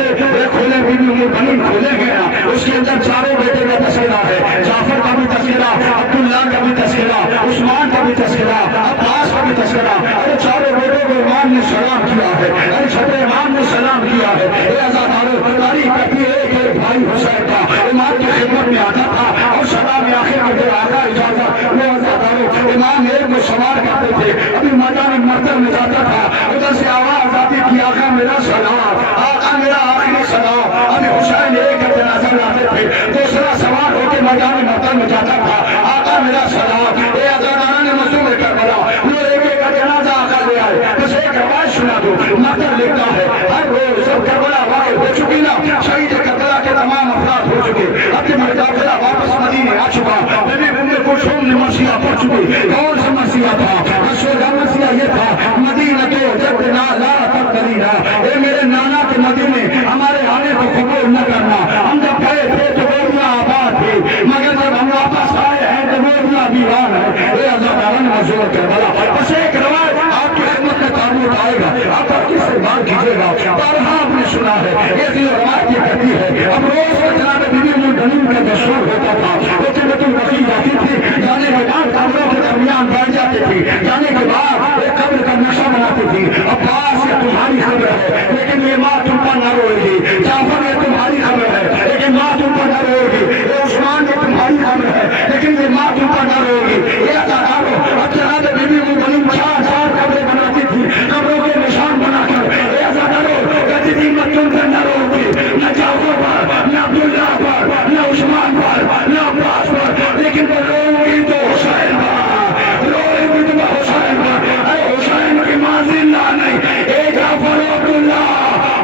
کھولے بی بی ام البنین کھولیں گے نا, اس کے اندر 4 بیٹے کا تذکرہ ہے. جعفر کا بھی تذکرہ, عبداللہ کا بھی تذکرہ, عثمان کا بھی تذکرہ, عباس کا بھی تذکرہ. ارے 4 بیٹوں کو امام نے سلام کیا ہے, ارے چھوٹے امام نے سلام کیا ہے. یہ عزاداروں تاریخ کہتی ہے کہ بھائی حسین کا امام کی خدمت میں آتا تھا اور سلام آخر میں دے آقا اجازت. وہ عزاداروں امام ایک میں سوار کرتے تھے, ابھی میدان مرتب میں جاتا تھا, ادھر سے آواز آتی تھی آقا میرا سلام, آقا میرا آخری سلام. ابھی حسین ایک جنازہ لاتے تھے, دوسرا سوار ہو کے میدان مرتب میں جاتا تھا, آقا میرا سلام. یہ عزاداران مظلوم کربلا, وہ ایک ایک جنازہ آقا لے آئے. بس ایک آواز سنا دو, مطلب لکھتا ہے ہر روز جب کربلا واقع ہو چکی نا, شہید کربلا کے تمام افراد ہو چکے, اب جب قافلہ واپس مدینے آ چکا, بی ام کلثوم نے مرثیہ پڑھ چکی. کون سا مرثیہ تھا؟ رسول کا مرثیہ یہ تھا, مدینہ تو جدنا لا تقدیرا, اے میرے نانا کے مدینے ہمارے آنے کو قبول نہ کرنا. ہم جب گئے تھے تو گوڑیاں آباد تھی, مگر جب ہم واپس آئے ہیں تو گوڑیاں ویران ہے. اے عزاداران مظلوم کربلا, بس ایک روایت آپ کی خدمت میں تابوت آئے گا, آپ پر کس سے بات کیجیے گا. بارہا آپ نے سنا ہے یہ روایت یہ کہتی ہے, اب روز جناب بی بی ام البنین کا دستور ہوتا تھا, وہ جنت البقیع جاتی تھی, جانے کے بعد قبروں کے درمیان بیٹھ جاتی تھی, جانے کے بعد ایک قبر کا نقشہ بناتی تھی. عباس یہ تمہاری خبر ہے لیکن یہ ماں تم پر نہ روئے گی. جعفر یہ تمہاری خبر ہے لیکن ماں تم پر نہ روئے گی. یہ عثمان یہ تمہاری خبر ہے لیکن یہ ماں تم پر نہ روئے گی. یہ عزاداروں اب جناب بی بی ام البنین 4 قبریں بناتی تھی, قبروں کے نشان بنا کر. یہ عزاداروں کہتی تھی میں تم پر نہ روؤں گی, نہ جعفر پر, نہ عبداللہ پر, نہ عثمان پر, نہ عباس پر, لیکن میں روؤں گی تو حسین پر, روؤں گی تو حسین پر. ارے حسین کی ماں زندہ نہیں, اے جعفر و عبداللہ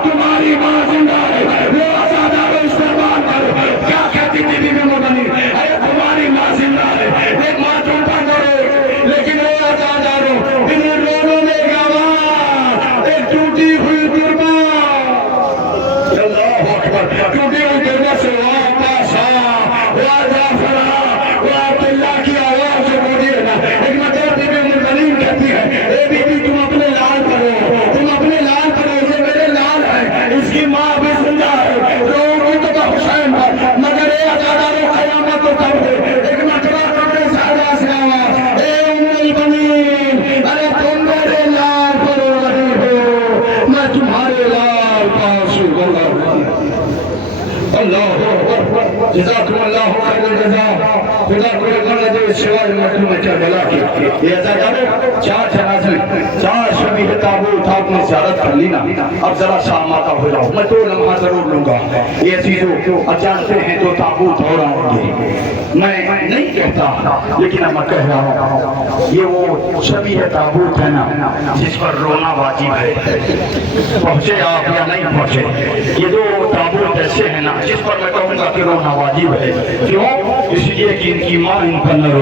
تمہاری ماں زندہ ہے. وہ عزاداروں استعمال کرو, کیا کہتی تھی بی بی ام البنین, ارے تمہاری ماں زندہ ہے, ایک ماں تم پر نہ روئے, لیکن وہ عزاداروں انہیں رونے میں ایک آواز, ایک ٹوٹی ہوئی تربا, اللہ اکبر, ٹوٹی ہوئی تربا سے واپس آ, وہ جعفر وہ عبداللہ کی آواز سے بولی ہے نا. ایک مطلب بی بی ام البنین کہتی ہے, اے بی بی تم اپنے لال کرو, تم اپنے لال کرو, یہ میرے لال ہے, اس کی ماں بھی زندہ ہے, روؤں گی تو حسین پر, مگر اے عزاداروں قیامت تو کب ہے. ایک مطلب قبر سعادہ سے آواز, اے ام البنین ارے تم میرے لال پر رو رہی ہو, میں تمہارے لال پاس ہوں. اللہ جزاکم اللہ خیر الجزا, خدا کو نہ دے سوائے مظلوم کربلا کی. یہ عزاداروں 4 جنازے, 4 شبیہ تابوت آپ نے زیارت کر لی نا, اب ذرا ساماتا ہو جاؤ, میں 2 لمحہ ضرور لوں گا. یہ چیزوں جانتے ہیں 2 تابوت اور آئیں گے, میں نہیں کہتا لیکن میں کہہ رہا ہوں یہ وہ شبیہ تابوت ہے نا جس پر رونا واجب ہے. پہنچے آپ یا نہیں پہنچے, یہ 2 تابوت ایسے ہیں نا جس پر میں کہوں گا کہ رونا واجب ہے. کیوں؟ اس لیے کہ ان کی ماں ان پر نہ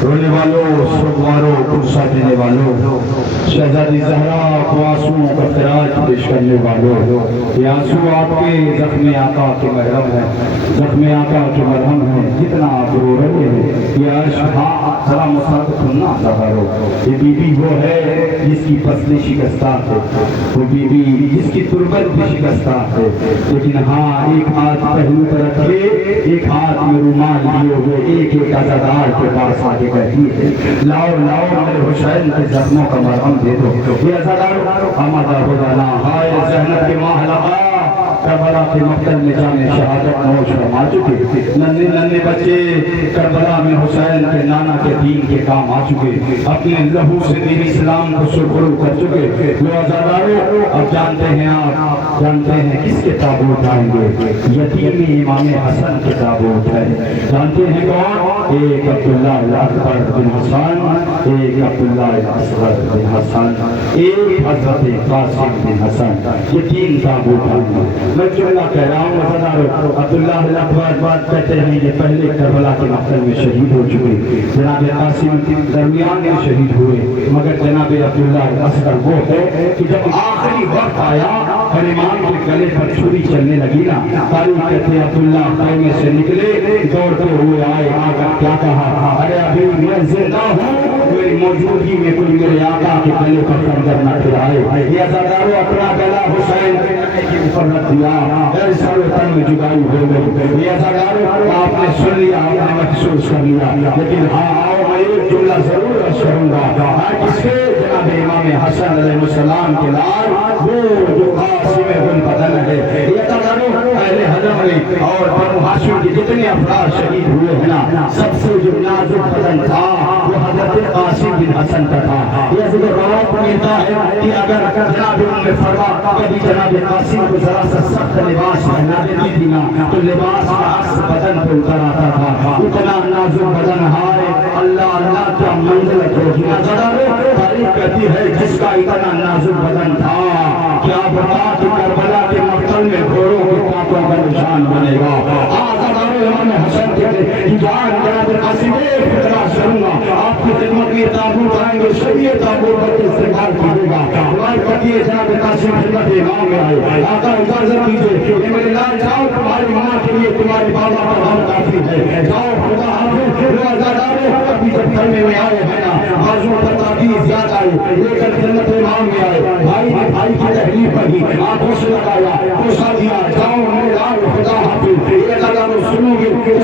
رونے والوں سوگواروں قرصہ دینے والوں شہزادی زہرا کو آنسوؤں کا خراج پیش کرنے والوں یہ آنسو آپ کے زخم آقا کے محرم ہیں زخم آقا کے مرہم ہیں جتنا آپ رو رہے ہیں یہ عشق ہاں ذرا مساعد سننا ظاہر ہو یہ بی بی وہ ہے جس کی پسلی شکستہ ہے وہ بی بی جس کی تربت بھی شکستہ ہے لیکن ہاں ایک ہاتھ پہلو پر رکھے ایک ہاتھ میں رومال لیے ہوئے ایک ایک عزادار کے پاس آگے کہتی ہے لاؤ لاؤ میرے حسین کے زخموں کا مرہم دے دو یہ عزادار آمدہ ہو جانا ہائے زینب کے ماہ لگا کربلا کے مقتل میں جانے شہادت نوش فرما چکے ننے ننے بچے کربلا میں حسین کے نانا کے دین کے کام آ چکے اپنے لہو سے دین اسلام کو سرخرو کر چکے لو عزادارو اب جانتے ہیں آپ جانتے ہیں کس کے تابوت آئیں گے یتیم امام حسن کے تابوت ہے جانتے ہیں کون ایک عبداللہ اکبر بن حسن ایک عبداللہ اصغر بن حسن ایک حضرت قاسم بن حسن یہ تین تابوت آئیں گے میں جملہ کہہ رہا ہوں عزادارو عبداللہ اکبر کہتے ہیں یہ پہلے کربلا کے مقتل میں شہید ہو چکے جناب قاسم درمیان میں شہید ہوئے مگر جناب عبداللہ اصغر وہ ہے کہ جب آخری وقت آیا ہر امام کے گلے پر چھری چلنے لگی نا تاریخ کہتے ہیں عبداللہ خیمے سے نکلے دوڑتے ہوئے آئے آقا کیا کہا ارے ابھی میں زندہ ہوں میری موجودگی میں کوئی میرے آقا کے گلے پر خنجر نہ پھرائے یہ عزادارو اپنا گلا حسین کے اوپر رکھ دیا سارے تن میں جدائی ہو گئی یہ عزادارو آپ نے سن لیا آپ نے محسوس کر لیا لیکن ہاں آؤ میں ایک جملہ ضرور عرض کروں گا کس کے جناب امام حسن علیہ السلام کے لال وہ جو قاسم بن بدن ہے یہ عزادارو اہل حرم میں اور بنو ہاشم کے جتنے افراد شہید ہوئے ہیں نا سب سے جو نازک بدن تھا وہ حضرت قاسم بن حسن کا تھا یہ ذکر روایت ملتا ہے کہ اگر جناب ام فرما کبھی جناب قاسم کو ذرا سا سخت لباس پہنا دیتی تھی نا تو لباس کا عکس بدن پہ اتر آتا تھا اتنا نازک بدن ہائے اللہ اللہ کیا منزلت ہوگی عزادارو تاریخ کہتی ہے جس کا اتنا نازک بدن تھا کیا بتا کہ کربلا کے مقتل میں گھوڑوں کے کانٹوں کا نشان بنے گا عزادارو امام حسن کے جان جناب قاسم ایک فکرہ کروں گا آپ کی خدمت میں تابوت آئیں گے سبھی تابوت پر استقبال کیجیے گا ہماری پتی جناب قاسم خدمت امام میں آئے آقا اجازت دیجیے کہ میرے لال جاؤ تمہاری ماں کے لیے تمہاری بابا کا غم کافی ہے جاؤ خدا حافظ عزادارو ابھی جب خیمے میں آئے ہیں نا بازو پر تعبیز یاد آئی لے کر خدمت امام میں آئے بھائی نے بھائی کی تحلیل پڑھی آنکھوں سے لگایا کوسا دیا جاؤ میرے لال خدا حافظ یہ عزادارو سنو گے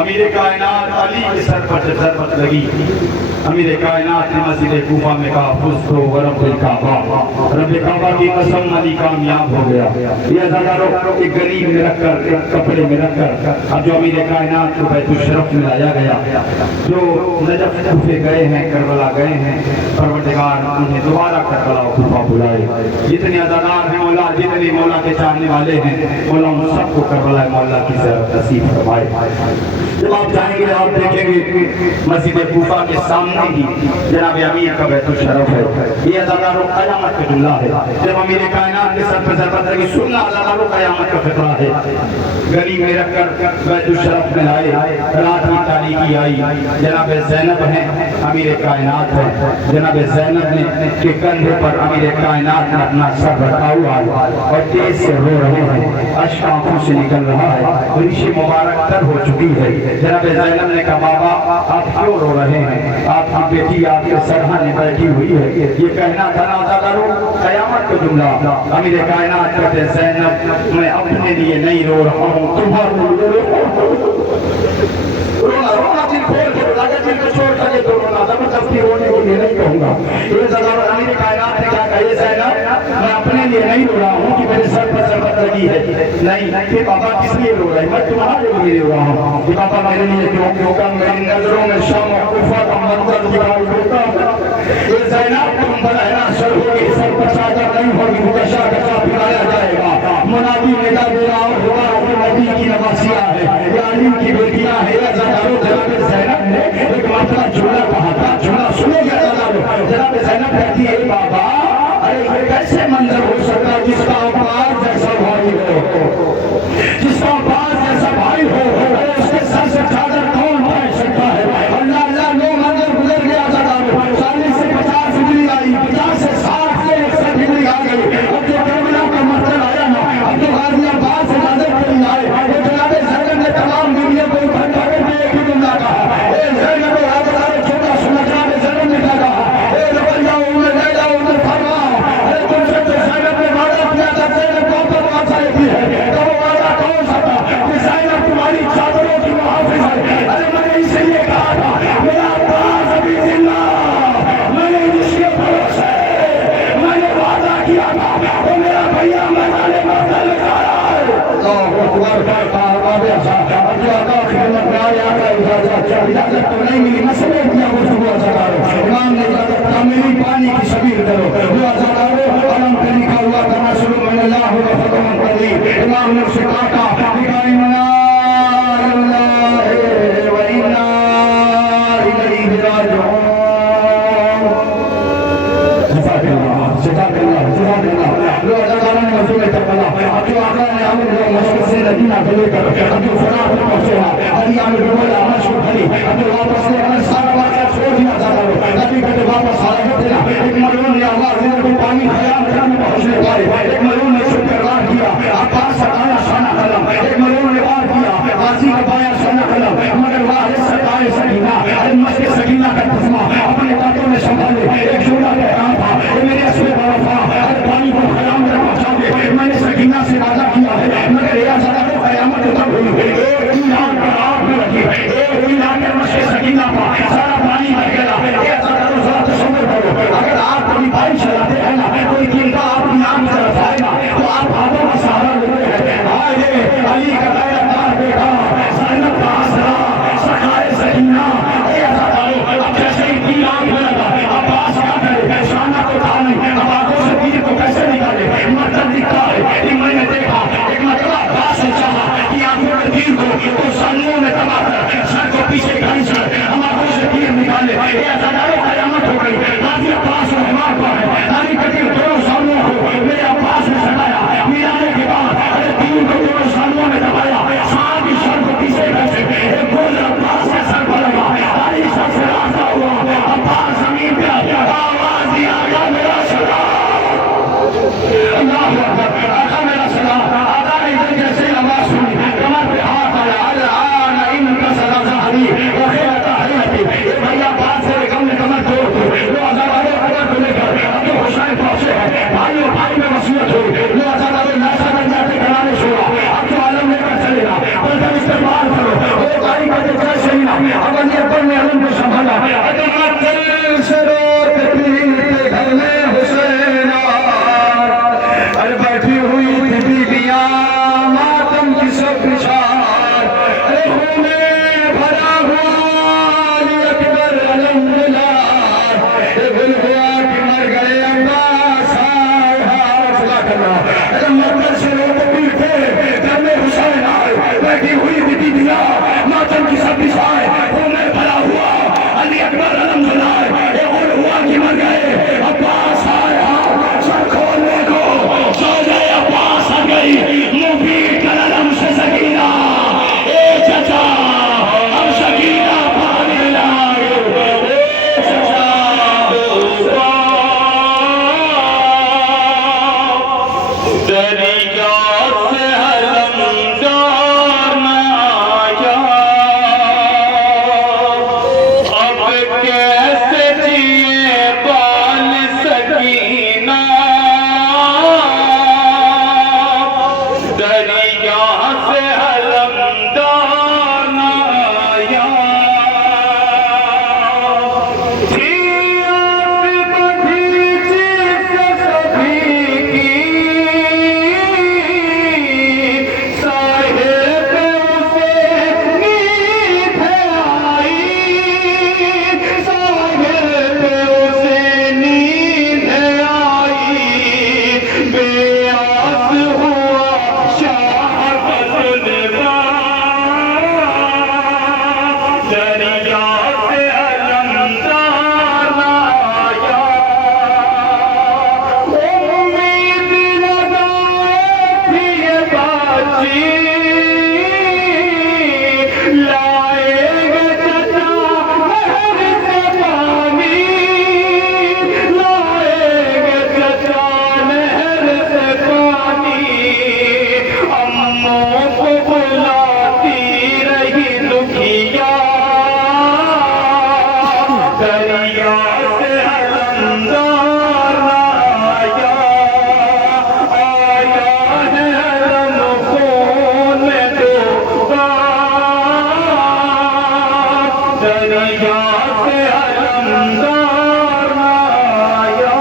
امیر کائنات علی کے سر پر جب ضربت لگی، امیر کائنات نے مسجد کوفہ میں کہا فزت ورب الکعبہ، رب کعبہ کی قسم علی کامیاب ہو گیا۔ یہ عزاداروں ایک غریب میں رکھ کر، ایک کپڑے میں رکھ کر اب جو امیر کائنات کو بیت الشرف میں لایا گیا، جو نجف کوفے گئے ہیں، کربلا گئے ہیں، پروردگار انہیں دوبارہ کربلا و کوفہ بلائے۔ جتنے عزادار ہیں مولا، جتنے مولا کے چاہنے والے ہیں مولا، ان سب کو کربلا مولا کی زیارت نصیب فرمائے۔ جب آپ جائیں گے آپ دیکھیں گے مسجد کوفہ کے سامنے ہی جناب امیر کا بیت الشرف ہے۔ یہ عزاداروں قیامت کا جملہ ہے، جب امیر کائنات کے سر پر ضربت لگی، سننا عزاداروں قیامت کا فطرہ ہے۔ گلی میں رکھ کر بیت الشرف میں لائے، رات کی تاریکی آئی، جناب زینب ہیں امیر کائنات ہے، جناب زینب نے کے کندھے پر امیر کائنات نے اپنا سر رکھا ہوا ہے اور تیز سے رو رہے ہیں، اشک آنکھوں سے نکل رہا ہے، ریش مبارک تر ہو چکی ہے۔ جناب زینب نے کہا بابا آپ کیوں رو رہے ہیں؟ آپ کی بیٹی آپ کے سرحانے بیٹھی ہوئی ہے۔ یہ کہنا تھا عزاداروں قیامت کا جملہ۔ امیر کائنات کہتے ہیں زینب میں اپنے لیے نہیں رو رہا ہوں، تمہارے لیے رو رہا ہوں۔ رونا دل کھول کے اگر دل کو چھوڑ کر تو رونا زبردستی رونے کے لیے نہیں کہوں گا۔ یہ زیادہ امیر کائنات نے کیا کہا یہ زینب میں اپنے لیے نہیں رو رہا ہوں کہ میرے سر پر ضربت لگی ہے، نہیں کہ بابا کس لیے رو رہا ہے؟ میں تمہارے لیے رو رہا ہوں کہ بابا میرے لیے کیوں کہ میری نظروں میں شام و کوفہ کا منظر دکھائی دیتا ہے۔ یہ زینب تم پر احنا سر ہوگی، سر پر چادر نہیں ہوگی، کشا کشا پھرایا جائے گا، منادی ندا دے رہا ہوگا کہ نبی کی نواسیاں ہے، یہ علی کی بیٹیاں ہیں۔ عزاداروں جناب زینب نے ایک مرتبہ جملہ کہا تھا، جملہ سنو گے عزاداروں؟ جناب زینب کہتی ہے بابا ارے یہ کیسے منظر ہو سکتا ہے جس کا عباس جیسا بھائی ہو، جس کا عباس جیسا بھائی ہو، ارے اس کے سر سے چادر کون پھینک سکتا ہے؟ اللہ اللہ لو منظر گزر گیا عزاداروں، 40 سے 50 ڈگری آئی، 50 سے 60 سے 61 ڈگری آ گئی۔ اب جو کربلا کا منظر آیا نا، اب جو غازی عباس سے نظر پڑی آئے، وہ جناب زینب نے تمام دنیا کو اکٹھا کر کے ایک ہی جملہ کہا، اے زینب عزاداروں چھوٹا سنا جناب زینب نے کیا کہا؟ اے رویہ عمر لیلا عمر فرما، ارے تم سے تو زینب نے وعدہ کیا تھا، زینب کون پر بات آئی تھی ہے؟ تو وہ وعدہ کون سا تھا کہ زینب تمہاری چادروں کی محافظ ہے؟ ارے میں نے اسے یہ کہا تھا میرا عباس ابھی زندہ، میں نے اس کے بھروسے میں نے وعدہ کیا تھا وہ میرا بھیا میدان مقتل لے جا رہا ہے۔ اللہ اکبر اجازت تو نہیں ملی، مسئلے دیا وہ صبح عزاداروں، امام نے اجازت کہا میری پانی کی شبیر کرو، وہ عزاداروں علم پہ لکھا ہوا تھا رسول من اللہ و فتح قدیر، امام نے اسے کاٹا لکھا انا للہ و انا الیہ راجعون۔ جزاک اللہ جزاک اللہ جزاک اللہ۔ لو عزاداروں نے مسئلے میں تقلا اب جو آقا نے ہمیں لوگ مشکل سے مدینہ کو لے کر اب جو فراغ میں پہنچے ہیں علی عامر بولا مشکل بھلی اب جو واپس لے ہمیں سارا واقعہ چھوڑ دیا جاتا ہے، نبی کہتے واپس آئے گا تیرا ایک ملعون نے آواز دے کو پانی خیام کرنے پہنچنے پائے، ایک ملعون نے چھپ کر وار کیا عباس سکایا شانہ قلم، ایک ملعون نے وار کیا غازی کا بایا شانہ قلم، مگر واحد سکائے سکینہ المس کے سکینہ کا تسمہ اپنے باتوں میں سنبھالے، ایک جملہ کہنا تھا اے میرے اسوے وفا اے پانی کو خیام کر پہنچا دے، میں نے سکینہ سے وعدہ کیا ہے مگر یہ عزاداروں قیامت تب ہوئی، ایک ایمان پر آگ میں لگی، ایک ایمان پر مشق سکینہ پا سارا پانی بھر گیا۔ یہ عزاداروں ذرا تصور کرو اگر آپ کوئی بائک چلاتے ہیں نا، کوئی تیرتا آپ کی آنکھ کی طرف آئے گا تو آپ ہاتھوں کا سہارا لیتے ہیں، آئے علی کا غیرتدار بیٹا زینب کا آسرا سکائے سکینہ۔ یہ عزاداروں اب جیسے ہی تیر آنکھ میں لگا عباس کیا کرے، شانہ کو تھا نہیں، اب آنکھوں سے تیر کو کیسے نکالے؟ مطلب دکھتا ہے کہ میں نے دیکھا ایک مرتبہ عباس نے چاہا کہ آنکھوں میں تیر کو تو سانوں میں دبا کر سر کو پیچھے کھینچ کر ہم آنکھوں سے تیر نکالے۔ یہ عزاداروں قیامت ہو گئی، غازی عباس و حمار پر ہے، علی کتیر دونوں سانوں کو میرے عباس نے سٹایا، ملانے کے بعد ارے تیر کو دونوں سانوں میں دبایا، سان کی سر کو پیچھے کھینچے، ایک گول عباس کے سر پر لگا، علی سر سے راستہ ہوا، عباس زمین پہ آواز دیا یا میرا سلام، اللہ اکبر آقا میرا سلام۔ آقا نے ادھر جیسے آواز سنی کمر پہ ہاتھ آیا، الآن ان کا سزا ظہری وخیرت حیاتی، یہ بھیا بات سے دریا سے علمدار آیا آیا ہے علم خون میں ڈوبا دریا سے علمدار آیا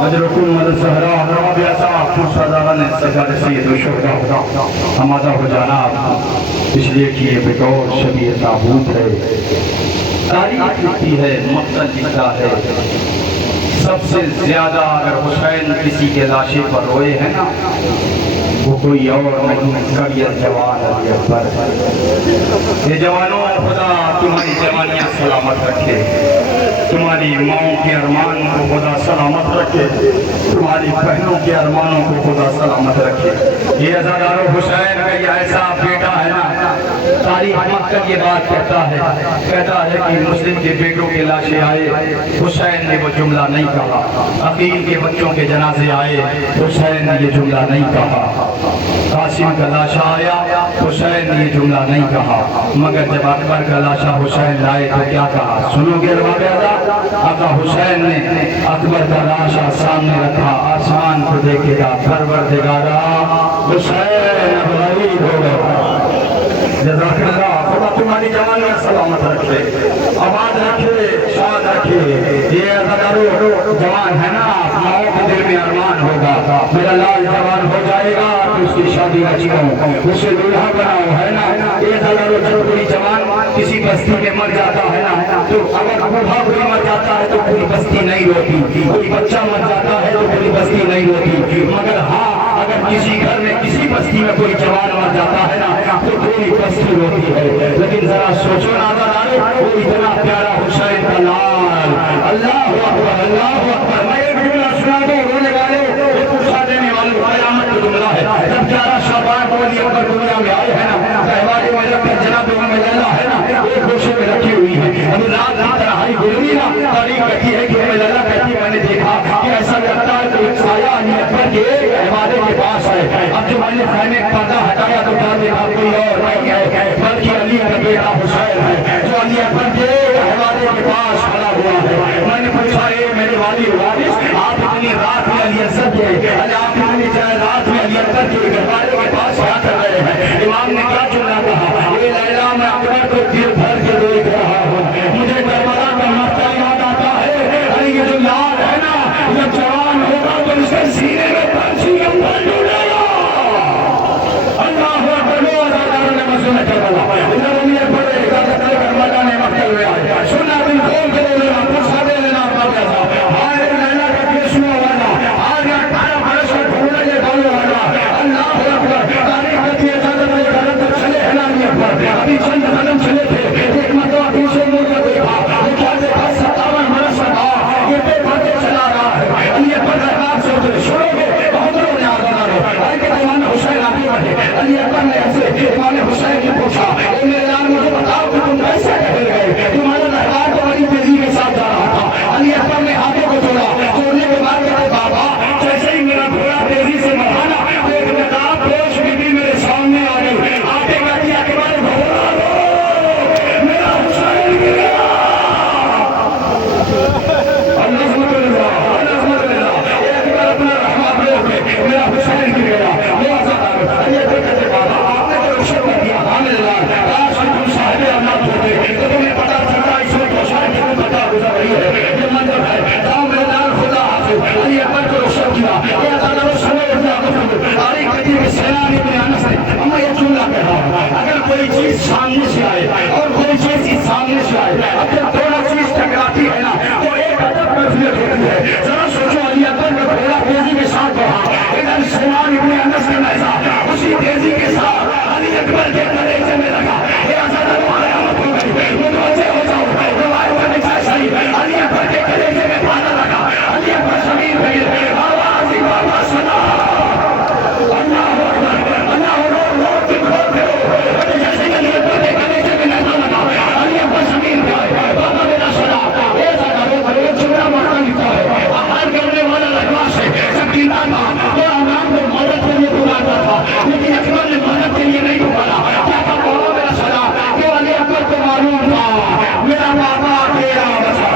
مجرکم الزہرا رابع صاحب فرصداران سجاد سید و شہدہ ہمادہ ہو جانا اس لیے کہ یہ بطور شبیہ تابوت ہے تاریخ لکھتی ہے مقتل لکھتا ہے سب سے زیادہ اگر حسین کسی کے لاشے پر روئے ہیں نا وہ کوئی اور نہیں کبیر جوان علی اکبر یہ جوانوں خدا تمہاری جوانیاں سلامت رکھے تمہاری ماؤں کے ارمان کو خدا سلامت رکھے تمہاری بہنوں کے ارمانوں کو خدا سلامت رکھے یہ عزادارو حسین کا یہ ایسا بیٹا ہے نا تاریخ مکتب یہ بات کہتا ہے کہ مسلم کے بیٹوں کے لاشیں آئے حسین نے وہ جملہ نہیں کہا عقیل کے بچوں کے جنازے آئے حسین نے یہ جملہ نہیں کہا قاسم کا لاشا آیا حسین نے یہ جملہ نہیں کہا مگر جب اکبر کا لاشا حسین لائے تو کیا کہا سنو گے آقا حسین نے اکبر کا لاشا سامنے رکھا آسمان کو دیکھے گا پروردگارا حسین اب غریب ہو گیا جزاک اللہ خدا تمہاری جوانیاں سلامت رکھے آباد رکھے شاد رکھے یہ عزادارو جوان ہے نا ماؤں کے دل میں ارمان ہوگا میرا لال جوان ہو جائے گا تو اس کی شادی رچاؤ اسے دولہا بناؤ ہے نا یہ عزادارو جب کوئی جوان کسی بستی میں مر جاتا ہے نا تو اگر بوڑھا کوئی مر جاتا ہے تو پوری بستی نہیں روتی کوئی بچہ مر جاتا ہے تو پوری بستی نہیں روتی مگر ہاں اگر کسی گھر میں کسی بستی میں کوئی جوان مر جاتا ہے نا تو پوری بستی روتی ہے لیکن ذرا سوچو نا عزادارو وہ اتنا پیارا حسین کا لال اللہ اکبر میں ایک جملہ سنا دوں رونے والے ایک اٹھا دینے والے قیامت کا جملہ ہے جب 11 شعبان کو علی اکبر دنیا میں آئے ہیں نا تہوار ملک کا جناب امام لیلا ہے نا ایک گوشے میں رکھی ہوئی ہے ابھی رات کی تنہائی گزری نا تاریخ کہتی ہے کہ امام لیلا کہتی میں نے دیکھا کہ ایسا لگتا ہے کہ ایک سایہ علی اکبر کے عبادے کے پاس ہے اب جب علی خیمے پردہ ہٹایا تو کیا دیکھا کوئی اور نہیں ہے بلکہ علی کا بیٹا حسین ہے جو علی اکبر کے عبادے کے پاس کھڑا ہوا ہے میں نے پوچھا اے میرے والی وارث آپ اتنی رات میں علی اکبر کے آپ اتنی رات میں علی اکبر کے گھروالے کے پاس کیا کر رہے ہیں امام نے کیا جملہ کہا اے لیلا میں اکبر کو دل بھر کے دیکھ رہا ہوں مجھے کربلا کا مقتل یاد آتا ہے ارے یہ جو لال ہے نا جب جوان ہوگا تو اس کے سینے میں پرچی کے اندر ڈولے گا اللہ اکبر بابا تیرا بچا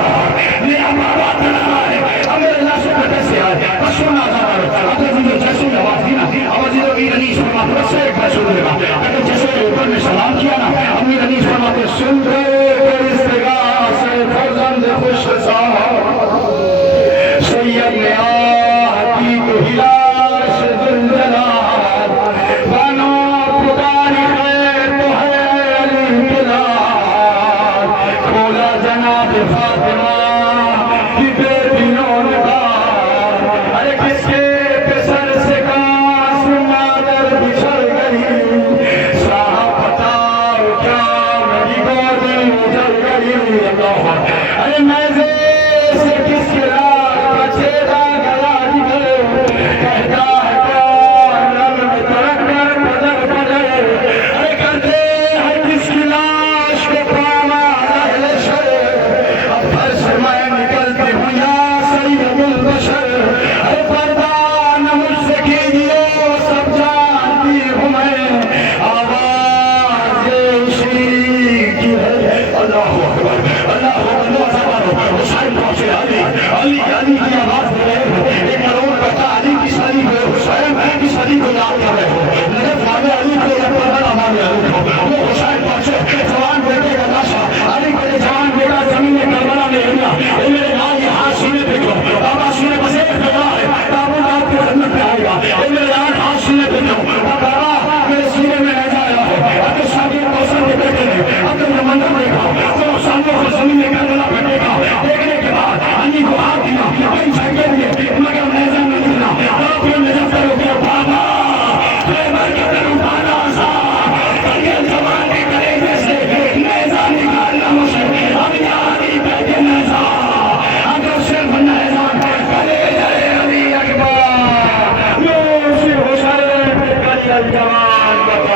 میرا بابا تیرا ہے اب میرے اللہ سے کیسے آئے بس سننا چاہتا ہوں اگر مجھے جیسے آواز دی نا آواز یہ امیر انیس فرماتے ہیں سے ایک بار سن لے گا اگر جیسے اوپر میں سلام کیا نا امیر انیس فرماتے ہیں سن گئے اس نگاہ سے فرزند خوش صاحب سید نے آتی کو ہلاش زلزلہ بنا پکاری خیر تو ہے علی کلار کھولا جناب فاطمہ کی بیٹیوں نے کہا ارے کس کے پسر سے کاس مادر بچھڑ گئی صاحب بتاؤ کیا میری گودی اجڑ گئی اللہ ارے میزے سے کس کے راہ کا چھیدا گیا جگہ کہتا ہے کون رنگ میں ترک کر بدل بدل ارے کرتے ہیں کس کی لاش کو پامال اہل شر اب گھر سے میں نکلتی ہوں یا سید البشر ارے پردہ نہ مجھ سے کیجیے سب جانتی ہوں میں آواز عشق کی ہے اللہ اکبر اللہ اکبر حسین پہنچے علی کی آواز دے رہے ہو ایک ملعون کرتا علی کی شادی میں حسین کی شادی کو یاد کر رہے ہو نجف والے علی کو یا پردہ ہمارے علی کو وہ حسین پہنچے جوان بیٹے کا لاشا علی کو جوان بیٹا زمین کربلا میں لیا اے میرے لال یہ ہاتھ سینے پہ کیوں بابا سینے پہ سے ایک جگہ ہے تابوت آپ کی خدمت پہ آئے گا اے میرے لال ہاتھ سینے پہ کیوں بابا میرے سینے میں رہ جایا ہے اگر شادی کوثر کے بیٹے نے اگر یہ منظر دیکھا تو سامنے کو زمین میں کربلا پہ دیکھا دیکھنے کے بعد علی کو ہاتھ دیا کہیں جھگڑے دیے مگر نیزہ میں نکلا آپ نے نجف کرو کہ بابا خیبر کے در اٹھانا سا کریل جوان کے کریجے سے نیزہ نکالنا مجھے اب یادی بیٹے نیزہ اگر صرف نیزہ کریجے علی اکبر یوسف حسین کریل جوان بتا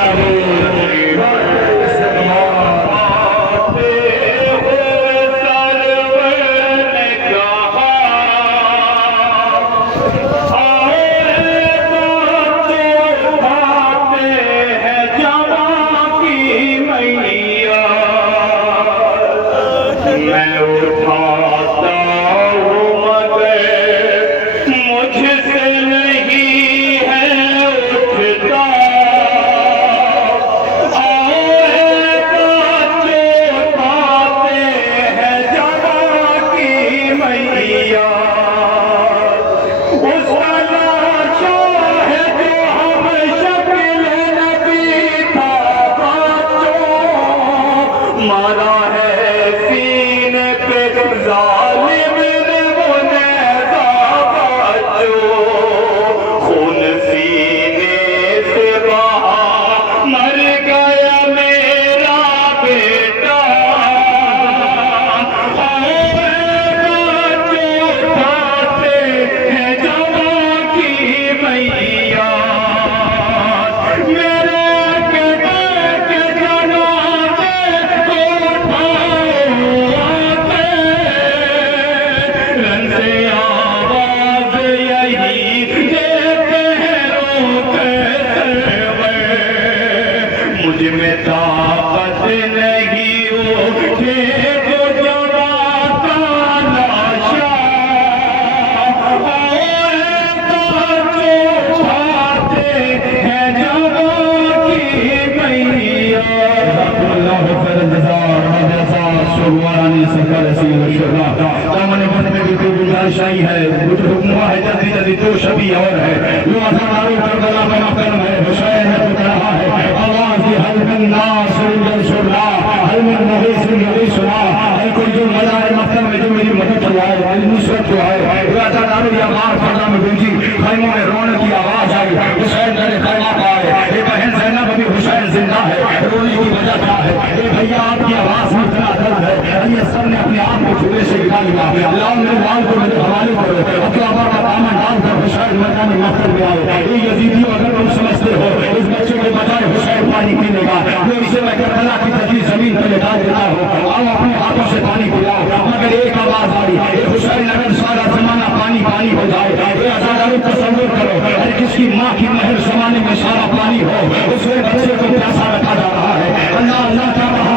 مارا ہے سینے پہ ظالم نے وہ نیزہ بچو خون سینے سے بہا مر گیا میرا بیٹا کھاتے ہیں جوان کی میاں مجھ میں طاقت نہیں اٹھے جو جوان کا لاشا کھاتے ہیں جوان کی میاں اللہ خیر الجزاء مدرسہ سبحانی سکر رسول الشہداء دامن بند میں بھی کوئی گزارش آئی ہے کچھ حکم ہوا ہے جلدی جلدی دو شبی اور ہے جو اثر کربلا کا مقام ہے حسین ہے پتہ رہا ہے آواز حل من ناصر جلسلہ حل من محیث محیثلہ ہے کوئی جو مدار مقام میں جو میری مدد جو آئے والی نصرت جو آئے جو اثر دارو یا مار پردہ میں گونجی خیموں میں رونے کی آواز آئی حسین در خیمہ پائے اے بہن زینب ابھی حسین زندہ ہے رونے کی وجہ کیا ہے اے بھیا آپ کی آواز میں اتنا درد ہے یہ سب نے اپنے آپ کو جھولے سے گرا لیا اللہ میرے وال کو میرے حوالے کرو اکبر کا دامن ڈال کر حسین میدان مقتل میں آئے اے یزیدیو اگر تم سمجھتے ہو اس بچے کے بجائے حسین پانی پینے کا جو اسے میں کربلا کی تجویز زمین پہ لٹا دیتا ہوں آؤ اپنے ہاتھوں سے پانی پلاؤ مگر ایک آواز آئی اے حسین اگر سارا زمانہ پانی پانی ہو جائے اے ہزاروں تصور کرو ہر کس کی ماں کی مہر زمانے میں سارا پانی ہو اس میں بچے کو پیاسا رکھا جا رہا ہے اللہ اللہ کہہ رہا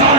7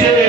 6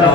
10